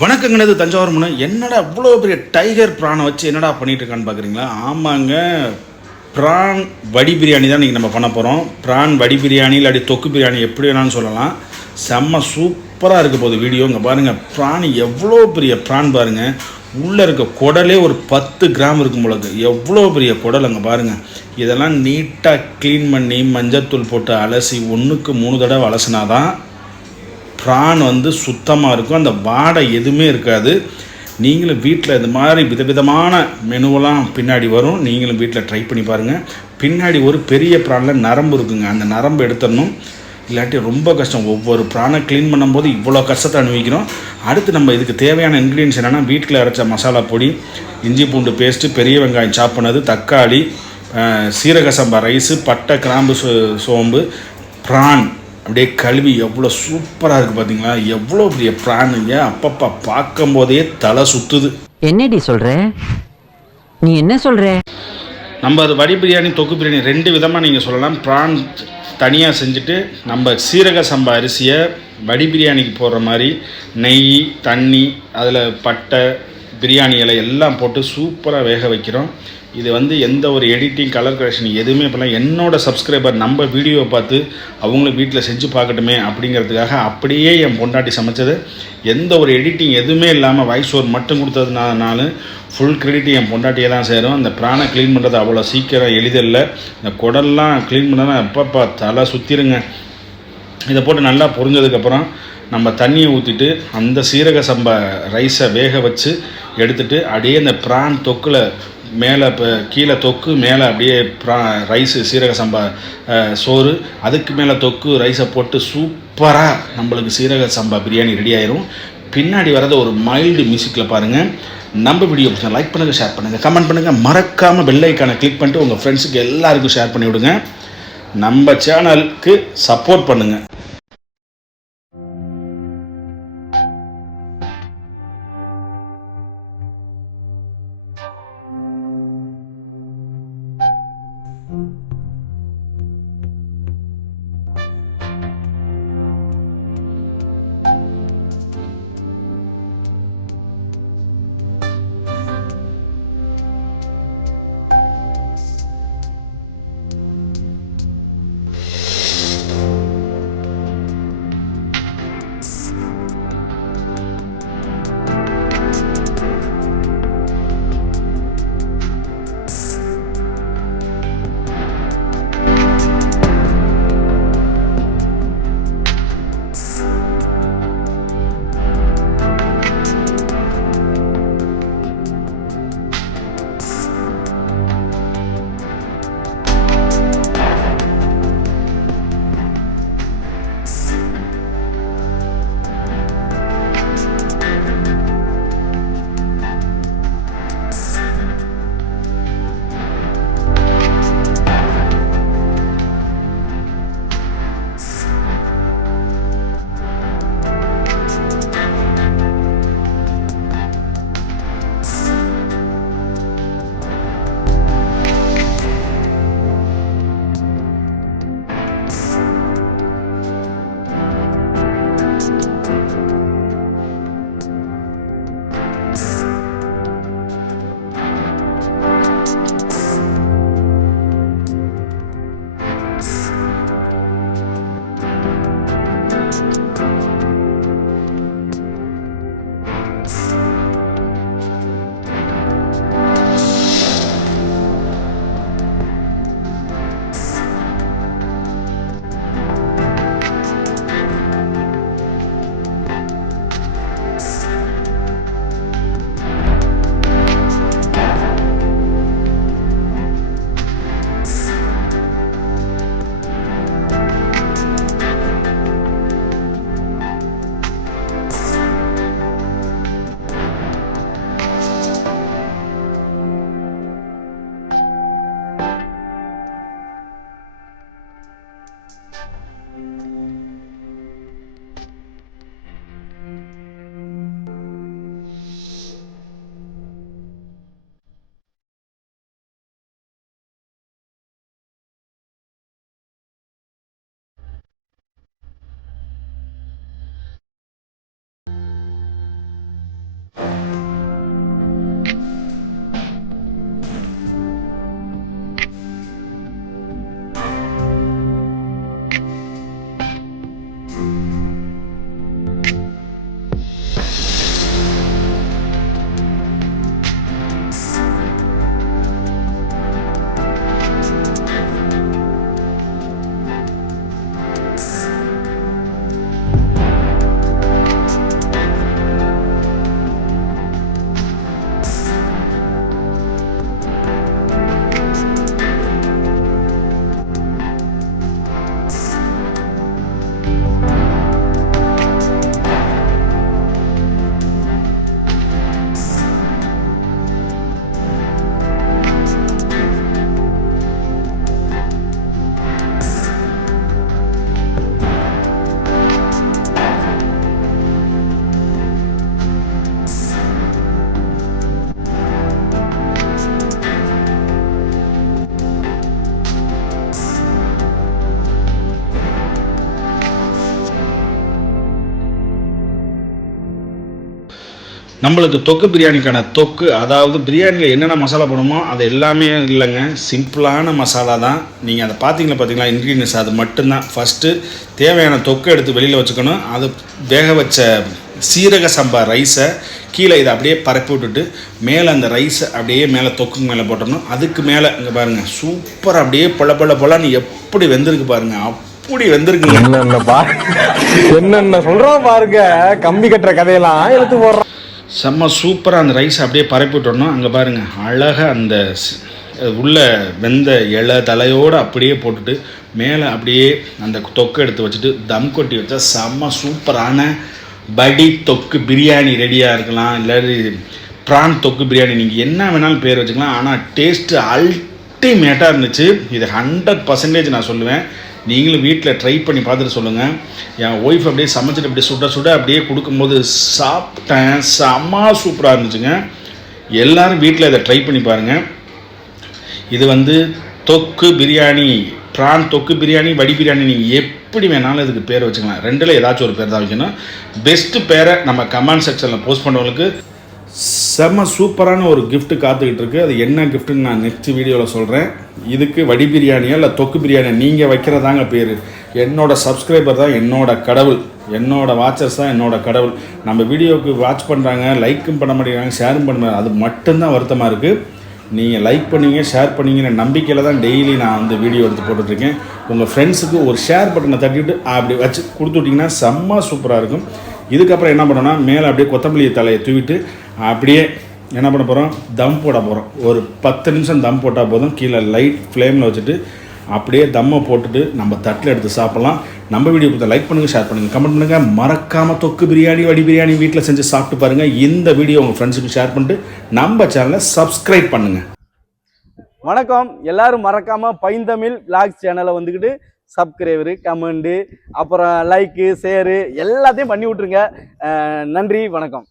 வணக்கங்கிறது தஞ்சாவூர் முனை. என்னடா இவ்வளோ பெரிய டைகர் ப்ரானை வச்சு என்னடா பண்ணிட்டு இருக்கான்னு பார்க்குறீங்களா? ஆமாங்க, ப்ரான் வடி பிரியாணி தான் இன்றைக்கி நம்ம பண்ண போகிறோம். ப்ரான் வடி பிரியாணி இல்லாட்டி தொக்கு பிரியாணி எப்படி வேணாலும் சொல்லலாம். செம்ம சூப்பராக இருக்க போகுது வீடியோ. இங்கே பாருங்கள், ப்ரான் எவ்வளோ பெரிய ப்ரான் பாருங்கள். உள்ளே இருக்க குடலே ஒரு 10 கிராம் இருக்கும் பொழுது. எவ்வளோ பெரிய குடல் அங்கே பாருங்கள். இதெல்லாம் நீட்டாக க்ளீன் பண்ணி மஞ்சத்தூள் போட்டு அலசி 1க்கு 3 தடவை அலசினாதான் ப்ரான் சுத்தமாக இருக்கும். அந்த வாடை எதுவுமே இருக்காது. நீங்களும் வீட்டில் இது மாதிரி விதவிதமான மெனுவெல்லாம் பின்னாடி வரும். நீங்களும் வீட்டில் ட்ரை பண்ணி பாருங்கள். பின்னாடி ஒரு பெரிய ப்ரானில் நரம்பு இருக்குங்க. அந்த நரம்பு எடுத்துடணும், இல்லாட்டி ரொம்ப கஷ்டம். ஒவ்வொரு ப்ரானை க்ளீன் பண்ணும்போது இவ்வளோ கஷ்டத்தை அனுபவிக்கிறோம். அடுத்து நம்ம இதுக்கு தேவையான இன்க்ரீடியன்ஸ் என்னென்னா, வீட்டில் அரைச்ச மசாலா பொடி, இஞ்சி பூண்டு பேஸ்ட்டு, பெரிய வெங்காயம் சாப் பண்ணது, தக்காளி, சீரக சம்பா ரைஸு, பட்டை, கிராம்பு, சோம்பு, ப்ரான் அப்படியே கழுவி எவ்வளோ சூப்பராக இருக்குது பார்த்தீங்களா? எவ்வளோ பெரிய ப்ரானுங்க. அப்பப்பா பார்க்கும் போதே தலை சுற்றுது. என்னடி சொல்கிற? நீ என்ன சொல்கிற? நம்ம அது வடி பிரியாணி தொக்கு பிரியாணி 2 விதமாக நீங்கள் சொல்லலாம். ப்ரான் தனியாக செஞ்சுட்டு நம்ம சீரக சம்பா அரிசியை வடி பிரியாணிக்கு போடுற மாதிரி நெய், தண்ணி, அதில் பட்டை, பிரியாணி இலை எல்லாம் போட்டு சூப்பராக வேக வைக்கிறோம். இது எந்த ஒரு எடிட்டிங், கலர் கரெக்ஷன் எதுவுமே இப்போலாம் என்னோடய சப்ஸ்கிரைபர் நம்ம வீடியோவை பார்த்து அவங்களும் வீட்டில் செஞ்சு பார்க்கட்டுமே அப்படிங்கிறதுக்காக அப்படியே என் பொண்டாட்டி சமைச்சது. எந்த ஒரு எடிட்டிங் எதுவுமே இல்லாமல் வாய்ஸ் ஓவர் மட்டும் கொடுத்ததுனால ஃபுல் கிரெடிட் என் பொண்டாட்டியை தான் சேரும். அந்த ப்ரானை க்ளீன் பண்ணுறது அவ்வளோ சீக்கிரம் எளிதில்லை. இந்த குடல்லாம் க்ளீன் பண்ணால் எப்பப்பா தலை சுற்றிருங்க. இதை போட்டு நல்லா பொரிஞ்சதுக்கப்புறம் நம்ம தண்ணியை ஊற்றிட்டு அந்த சீரக சம்பா ரைஸை வேக வச்சு எடுத்துகிட்டு அப்படியே இந்த ப்ரான் தொக்கில் மேலே இப்போ கீழே தொக்கு, மேலே அப்படியே ரைஸு, சீரக சம்பா சோறு, அதுக்கு மேலே தொக்கு ரைஸை போட்டு சூப்பராக நம்மளுக்கு சீரக சம்பா பிரியாணி ரெடி ஆயிரும். பின்னாடி வரது ஒரு மைல்டு மியூசிக்கில் பாருங்கள். நம்ம வீடியோ பிடிச்சா லைக் பண்ணுங்கள், ஷேர் பண்ணுங்கள், கமெண்ட் பண்ணுங்கள். மறக்காமல் பெல் ஐக்கானை கிளிக் பண்ணிட்டு உங்கள் ஃப்ரெண்ட்ஸுக்கு எல்லாருக்கும் ஷேர் பண்ணி விடுங்க. நம்ம சேனலுக்கு சப்போர்ட் பண்ணுங்கள். நம்மளுக்கு தொக்கு பிரியாணிக்கான தொக்கு, அதாவது பிரியாணியில் என்னென்ன மசாலா போடணுமோ அது எல்லாமே இல்லைங்க, சிம்பிளான மசாலா தான். நீங்கள் அதை பார்த்தீங்களா இன்க்ரீடியன்ஸ் அது மட்டும்தான். ஃபஸ்ட்டு தேவையான தொக்கு எடுத்து வெளியில் வச்சுக்கணும். அது வேக வச்ச சீரக சம்பா ரைஸை கீழே இதை அப்படியே பரப்பி விட்டுட்டு மேலே அந்த ரைஸை அப்படியே மேலே தொக்குக்கு மேலே போட்டணும். அதுக்கு மேலே இங்கே பாருங்கள், சூப்பராக அப்படியே பொல எப்படி வெந்திருக்கு பாருங்கள், அப்படி வெந்திருக்குங்க. என்னென்ன சொல்கிறோம் பாருங்க, கம்பி கட்டுற கதையெல்லாம் எடுத்து போடுறோம். செம்ம சூப்பராக அந்த ரைஸ் அப்படியே பரப்பி விட்டோம்னா அங்கே பாருங்கள், அழகாக அந்த உள்ள வெந்த இலை தலையோடு அப்படியே போட்டுட்டு மேலே அப்படியே அந்த தொக்கு எடுத்து வச்சுட்டு தம் கொட்டி வச்சா செம்ம சூப்பரான படி தொக்கு பிரியாணி ரெடியாக இருக்கலாம். இல்லாட்டி ப்ரான் தொக்கு பிரியாணி, நீங்கள் என்ன வேணாலும் பேர் வச்சுக்கலாம். ஆனால் டேஸ்ட்டு அல்டிமேட்டாக இருந்துச்சு. இது 100% நான் சொல்லுவேன். நீங்களும் வீட்டில் ட்ரை பண்ணி பார்த்துட்டு சொல்லுங்கள். என் ஒய்ஃப் அப்படியே சமைச்சிட்டு அப்படியே சுட அப்படியே கொடுக்கும்போது சாப்பிட்டேன், செம்ம சூப்பராக இருந்துச்சுங்க. எல்லோரும் வீட்டில் இதை ட்ரை பண்ணி பாருங்கள். இது தொக்கு பிரியாணி, ப்ரான் தொக்கு பிரியாணி, வடி பிரியாணி, நீங்கள் எப்படி வேணாலும் இதுக்கு பேர் வச்சுக்கலாம். ரெண்டில் ஏதாச்சும் ஒரு பேர் தான் வைக்கணும். பெஸ்ட்டு பேரை நம்ம கமெண்ட் செக்ஷனில் போஸ்ட் பண்ணுறவங்களுக்கு செம்ம சூப்பரான ஒரு கிஃப்ட்டு காத்துக்கிட்டு இருக்குது. அது என்ன கிஃப்ட்டுன்னு நான் நெக்ஸ்ட் வீடியோவில் சொல்கிறேன். இதுக்கு வடி பிரியாணியா இல்லை தொக்கு பிரியாணியா நீங்கள் வைக்கிறதாங்க பேர். என்னோடய சப்ஸ்கிரைபர் தான் என்னோட கடவுள், என்னோடய வாட்சர்ஸ் தான் என்னோடய கடவுள். நம்ம வீடியோவுக்கு வாட்ச் பண்ணுறாங்க, லைக்கும் பண்ண மாட்டேங்கிறாங்க, ஷேரும் பண்ண மாட்டேங்க. அது மட்டும்தான் வருத்தமாக இருக்குது. நீங்கள் லைக் பண்ணிங்க, ஷேர் பண்ணிங்கிற நம்பிக்கையில் தான் டெய்லி நான் வீடியோ எடுத்து போட்டுட்ருக்கேன். உங்கள் ஃப்ரெண்ட்ஸுக்கு ஒரு ஷேர் பட்டனை தட்டிவிட்டு அப்படி வச்சு கொடுத்துட்டிங்கன்னா செம்ம சூப்பராக இருக்கும். இதுக்கப்புறம் என்ன பண்ணோன்னா மேலே அப்படியே கொத்தமல்லி தலையை தூவிட்டு அப்படியே என்ன பண்ண போகிறோம், தம் போட போகிறோம். ஒரு 10 நிமிஷம் தம் போட்டால் போதும். கீழே லைட் ஃப்ளேமில் வச்சுட்டு அப்படியே தம்மை போட்டுட்டு நம்ம தட்டில் எடுத்து சாப்பிட்லாம். நம்ம வீடியோ கொடுத்தா லைக் பண்ணுங்கள், ஷேர் பண்ணுங்கள், கமெண்ட் பண்ணுங்கள். மறக்காமல் தொக்கு பிரியாணி, வடி பிரியாணி வீட்டில் செஞ்சு சாப்பிட்டு பாருங்கள். இந்த வீடியோ உங்கள் ஃப்ரெண்ட்ஸுக்கு ஷேர் பண்ணிட்டு நம்ம சேனலை சப்ஸ்கிரைப் பண்ணுங்கள். வணக்கம். எல்லாரும் மறக்காமல் பைந்தமிழ் விலாக்ஸ் சேனலை வந்துக்கிட்டு சப்ஸ்கிரைபரு, கமெண்டு, அப்புறம் லைக்கு, ஷேரு எல்லாத்தையும் பண்ணி விட்ருங்க. நன்றி, வணக்கம்.